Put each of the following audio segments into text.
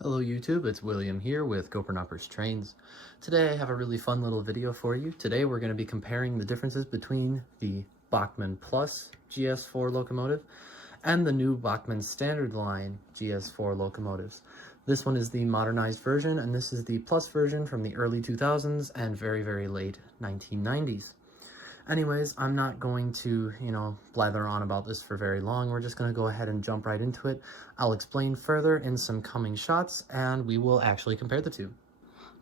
Hello YouTube, it's William here with GoProNoppers Trains. Today I have a really fun little video for you. Today we're going to be comparing the differences between the Bachmann Plus GS-4 locomotive and the new Bachmann Standard Line GS-4 locomotives. This one is the modernized version and this is the Plus version from the early 2000s and very late 1990s. Anyways, I'm not going to, blather on about this for very long. We're just going to go ahead and jump right into it. I'll explain further in some coming shots, and we will actually compare the two.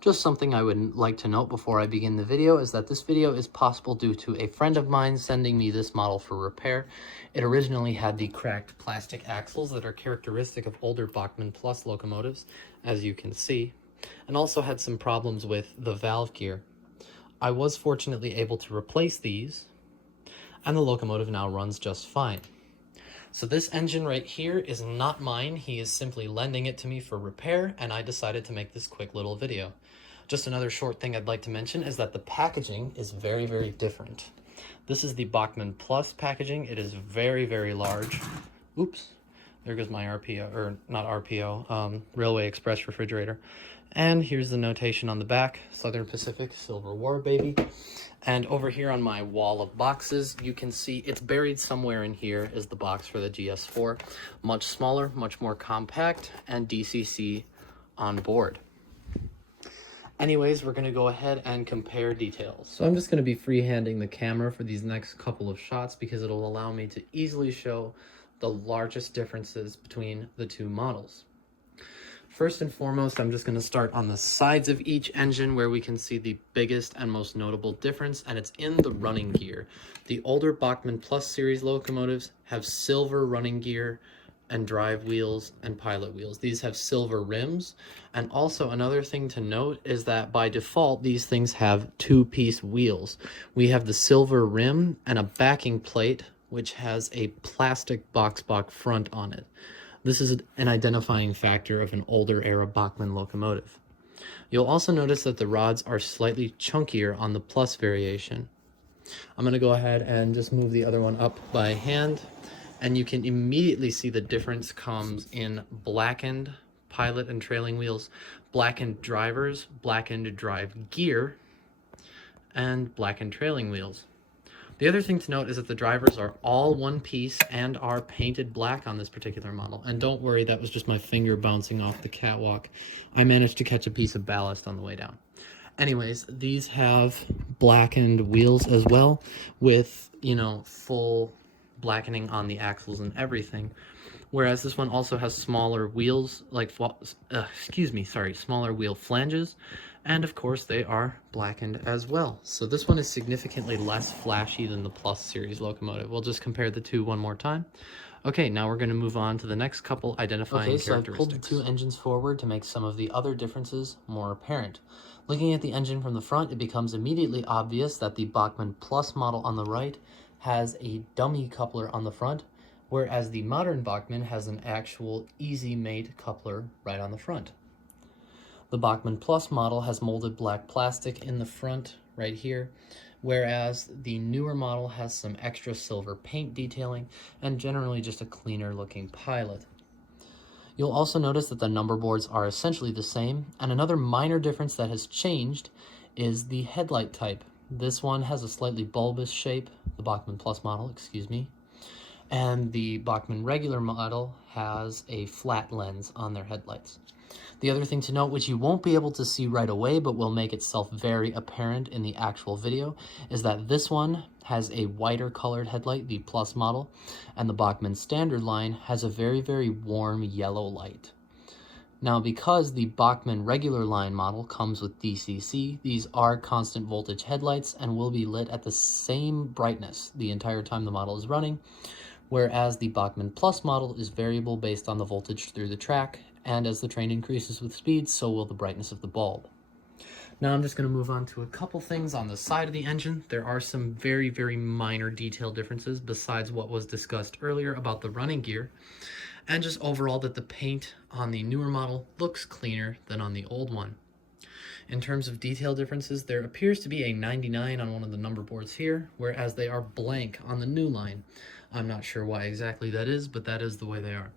Just something I would like to note before I begin the video is that this video is possible due to a friend of mine sending me this model for repair. It originally had the cracked plastic axles that are characteristic of older Bachmann Plus locomotives, as you can see, and also had some problems with the valve gear. I was fortunately able to replace these, and the locomotive now runs just fine. So this engine right here is not mine. He is simply lending it to me for repair, and I decided to make this quick little video. Just another short thing I'd like to mention is that the packaging is very different. This is the Bachmann Plus packaging. It is very large. Oops, there goes my RPO, or not RPO, Railway Express refrigerator. And here's the notation on the back, Southern Pacific, Silver War, baby. And over here on my wall of boxes, you can see it's buried somewhere in here is the box for the GS-4. Much smaller, much more compact, and DCC on board. Anyways, we're going to go ahead and compare details. So I'm just going to be freehanding the camera for these next couple of shots because it'll allow me to easily show the largest differences between the two models. First and foremost, I'm just going to start on the sides of each engine where we can see the biggest and most notable difference, and it's in the running gear. The older Bachmann Plus series locomotives have silver running gear and drive wheels and pilot wheels. These have silver rims, and also another thing to note is that by default these things have two-piece wheels. We have the silver rim and a backing plate which has a plastic box front on it. This is an identifying factor of an older era Bachmann locomotive. You'll also notice that the rods are slightly chunkier on the Plus variation. I'm going to go ahead and just move the other one up by hand, and you can immediately see the difference comes in blackened pilot and trailing wheels, blackened drivers, blackened drive gear, and blackened trailing wheels. The other thing to note is that the drivers are all one piece and are painted black on this particular model. And don't worry, that was just my finger bouncing off the catwalk. I managed to catch a piece of ballast on the way down. Anyways, these have blackened wheels as well with, full blackening on the axles and everything. Whereas this one also has smaller wheels, smaller wheel flanges, and of course they are blackened as well. So this one is significantly less flashy than the Plus series locomotive. We'll just compare the two one more time. Okay, now we're going to move on to the next couple identifying characteristics. I pulled the two engines forward to make some of the other differences more apparent. Looking at the engine from the front, it becomes immediately obvious that the Bachmann Plus model on the right has a dummy coupler on the front, whereas the modern Bachmann has an actual easy-made coupler right on the front. The Bachmann Plus model has molded black plastic in the front right here, whereas the newer model has some extra silver paint detailing and generally just a cleaner looking pilot. You'll also notice that the number boards are essentially the same, and another minor difference that has changed is the headlight type. This one has a slightly bulbous shape, the Bachmann Plus model, and the Bachmann regular model has a flat lens on their headlights. The other thing to note, which you won't be able to see right away but will make itself very apparent in the actual video, is that this one has a whiter colored headlight, the Plus model, and the Bachmann Standard Line has a very warm yellow light. Now, because the Bachmann regular line model comes with DCC, these are constant voltage headlights and will be lit at the same brightness the entire time the model is running, whereas the Bachmann Plus model is variable based on the voltage through the track, and as the train increases with speed, so will the brightness of the bulb. Now I'm just going to move on to a couple things on the side of the engine. There are some very minor detail differences besides what was discussed earlier about the running gear, and just overall that the paint on the newer model looks cleaner than on the old one. In terms of detail differences, there appears to be a 99 on one of the number boards here, whereas they are blank on the new line. I'm not sure why exactly that is, but that is the way they are.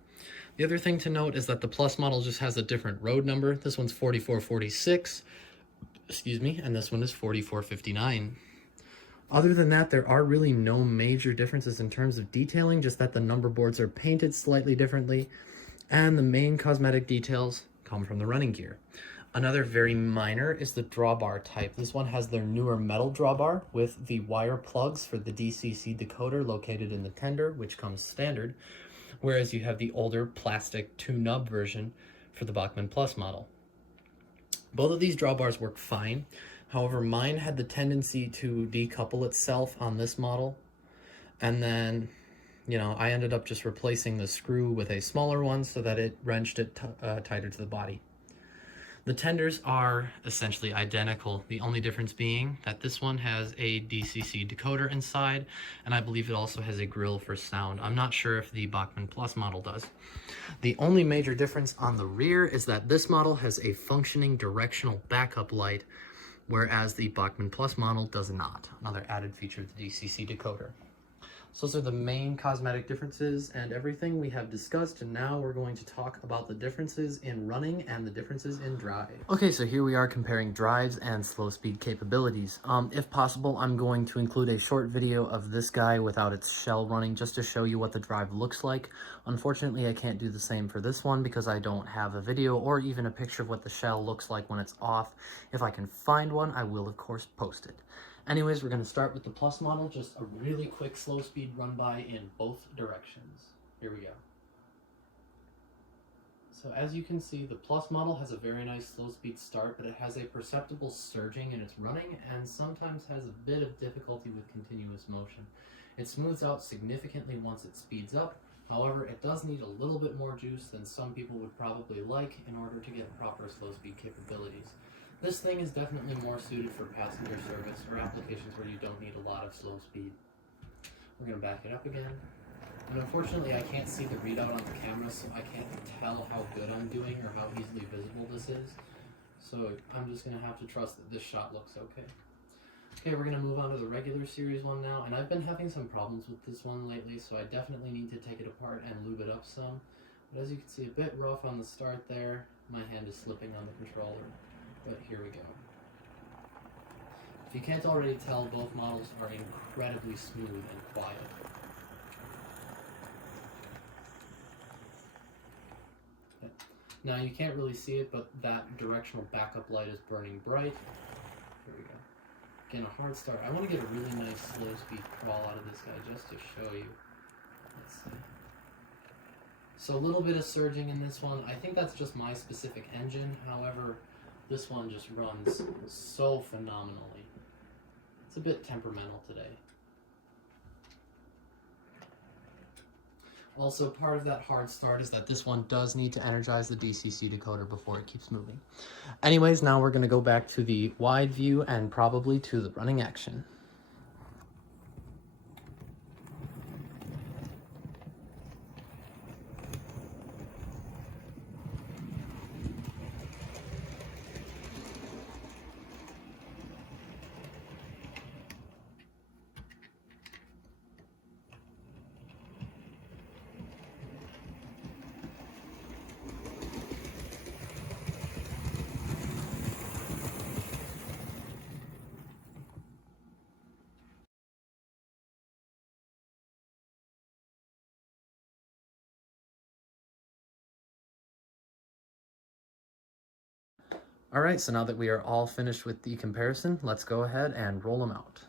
The other thing to note is that the Plus model just has a different road number. This one's 4446, excuse me, and this one is 4459. Other than that, there are really no major differences in terms of detailing, just that the number boards are painted slightly differently, and the main cosmetic details come from the running gear. Another very minor is the drawbar type. This one has their newer metal drawbar with the wire plugs for the DCC decoder located in the tender, which comes standard, whereas you have the older plastic two-nub version for the Bachmann Plus model. Both of these drawbars work fine. However, mine had the tendency to decouple itself on this model, and then I ended up just replacing the screw with a smaller one so that it wrenched it tighter to the body. The tenders are essentially identical, the only difference being that this one has a DCC decoder inside, and I believe it also has a grill for sound. I'm not sure if the Bachmann Plus model does. The only major difference on the rear is that this model has a functioning directional backup light, whereas the Bachmann Plus model does not. Another added feature of the DCC decoder. So those are the main cosmetic differences and everything we have discussed, and now we're going to talk about the differences in running and the differences in drive. Okay, so here we are comparing drives and slow speed capabilities. If possible, I'm going to include a short video of this guy without its shell running just to show you what the drive looks like. Unfortunately, I can't do the same for this one because I don't have a video or even a picture of what the shell looks like when it's off. If I can find one, I will of course post it. Anyways, we're going to start with the Plus model, just a really quick slow speed run by in both directions. Here we go. So as you can see, the Plus model has a very nice slow speed start, but it has a perceptible surging in its running and sometimes has a bit of difficulty with continuous motion. It smooths out significantly once it speeds up. However, it does need a little bit more juice than some people would probably like in order to get proper slow speed capabilities. This thing is definitely more suited for passenger service or applications where you don't need a lot of slow speed. We're going to back it up again. And unfortunately, I can't see the readout on the camera, so I can't tell how good I'm doing or how easily visible this is. So I'm just going to have to trust that this shot looks okay. Okay, we're going to move on to the regular series one now, and I've been having some problems with this one lately, so I definitely need to take it apart and lube it up some. But as you can see, a bit rough on the start there. My hand is slipping on the controller. But here we go. If you can't already tell, both models are incredibly smooth and quiet. Okay. Now you can't really see it, but that directional backup light is burning bright. Here we go. Again, a hard start. I want to get a really nice slow speed crawl out of this guy just to show you. Let's see. So a little bit of surging in this one. I think that's just my specific engine. However, this one just runs so phenomenally. It's a bit temperamental today. Also, part of that hard start is that this one does need to energize the DCC decoder before it keeps moving. Anyways, now we're going to go back to the wide view and probably to the running action. All right, so now that we are all finished with the comparison, let's go ahead and roll them out.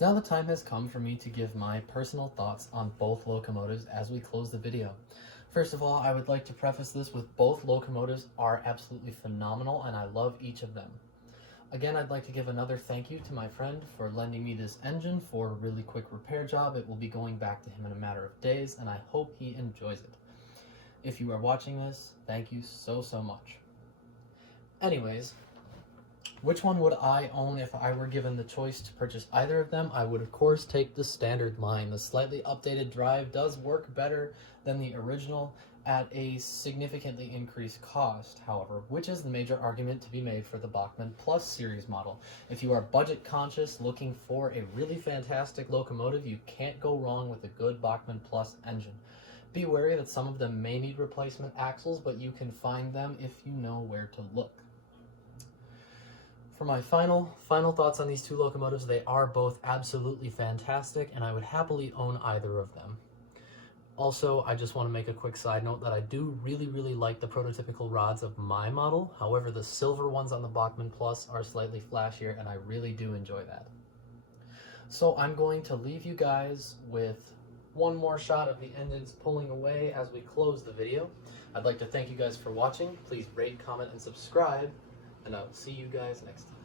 Now the time has come for me to give my personal thoughts on both locomotives as we close the video. First of all, I would like to preface this with both locomotives are absolutely phenomenal and I love each of them. Again, I'd like to give another thank you to my friend for lending me this engine for a really quick repair job. It will be going back to him in a matter of days and I hope he enjoys it. If you are watching this, thank you so much. Anyways, which one would I own if I were given the choice to purchase either of them? I would of course take the standard line. The slightly updated drive does work better than the original at a significantly increased cost, however, which is the major argument to be made for the Bachmann Plus series model. If you are budget conscious looking for a really fantastic locomotive, you can't go wrong with a good Bachmann Plus engine. Be wary that some of them may need replacement axles, but you can find them if you know where to look. For my final thoughts on these two locomotives, they are both absolutely fantastic and I would happily own either of them. Also, I just want to make a quick side note that I do really like the prototypical rods of my model. However, the silver ones on the Bachmann Plus are slightly flashier and I really do enjoy that. So I'm going to leave you guys with one more shot of the engines pulling away as we close the video. I'd like to thank you guys for watching. Please rate, comment, and subscribe, and I will see you guys next time.